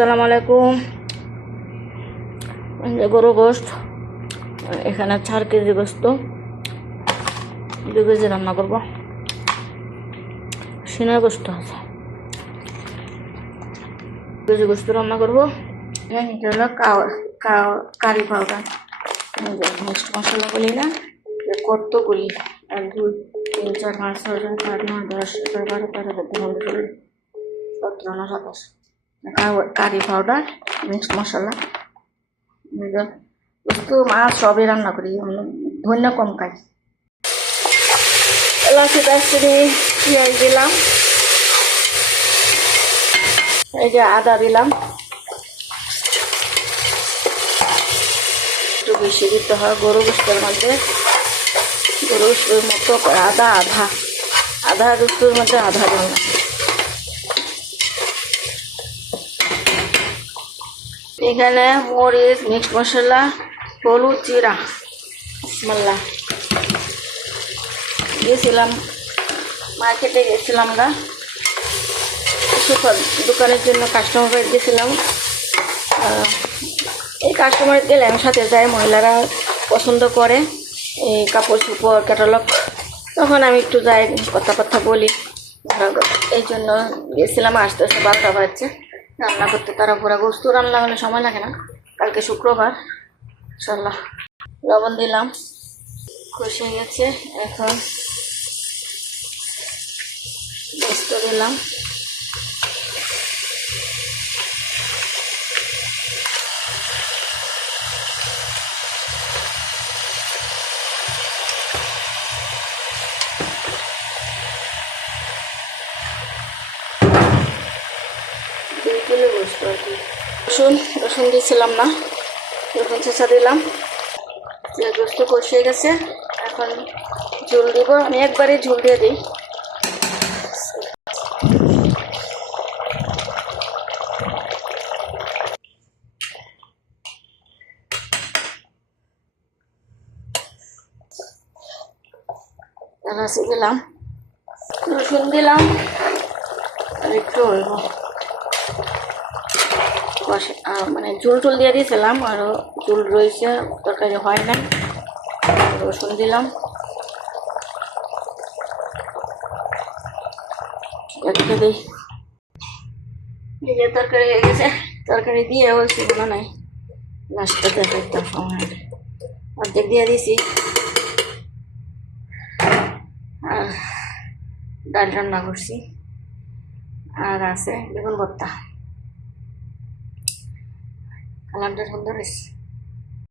আসসালামু আলাইকুম। গরু গোস্ত, এখানে 4 কেজি গোস্ত, 2 কেজি রান্না করবো। সিনা গোস্ত আছে, 2 কেজি গোস্ত রান্না করবো। এটা হলো কারি পাউডার, মিক্সড মশলা বলি না, কতগুলি 1 2 3 4 5 6 7 8 9 10 11 12 13 14 15 16 17 কারি পাউডার, মিক্সড মশলা। গোস্ত মাছ সবই রান্না করি, ধনিয়া কম খাই। এলাচি দারচিনি পেঁয়াজ দিলাম, এই যে আদা দিলাম, একটু বেশি দিতে হয় গরু গোস্তের মধ্যে। গরু গোস্তের মতো আদা আধা গোস্তের মধ্যে আধা দিলাম। এখানে মরিচ, মিক্সড মশলা, হলুদ, জিরা, বিসমিল্লাহ গেছিলাম, মার্কেটে গেছিলাম না, কিছু দোকানের জন্য কাস্টমার গেছিলাম। এই কাস্টমার গেলে আমার সাথে যায়, মহিলারা পছন্দ করে এই কাপড় চোপড় ক্যাটালগ, তখন আমি একটু যাই, কথা বলি। এই জন্য গেছিলাম। আস্তে আস্তে 12টা বাজছে, রান্না করতে তারা পুরা গোস্ত রান্না হলে সময় লাগে না। কালকে শুক্রবার, ইনশাল্লাহ। লবণ দিলাম, কষে গেছে। এখন গোস্ত দিলাম, রসুন দিয়েছিলাম না, রসুন চেঁচা দিলাম। গোস্ত কষে গেছে, এখন ঝোল দিব। আমি একবারে ঝোল দিয়ে দিই। এলাচি দিলাম, রসুন দিলাম, আর একটু হইব মানে ঝোল দিয়ে দিয়েছিলাম, আরও ঝোল রয়েছে, তরকারি হয় না। রসুন দিলাম, রেখে দিই। নিজের তরকারি হয়ে গেছে, তরকারি দিয়ে বলছি মনে নাই, লাস্টটাতে একটা সময় অর্ধেক দিয়ে দিয়েছি। আর ডাল রান্না করছি, আর আছে বেগুন ভর্তা। কালারটা সুন্দর হয়েছে।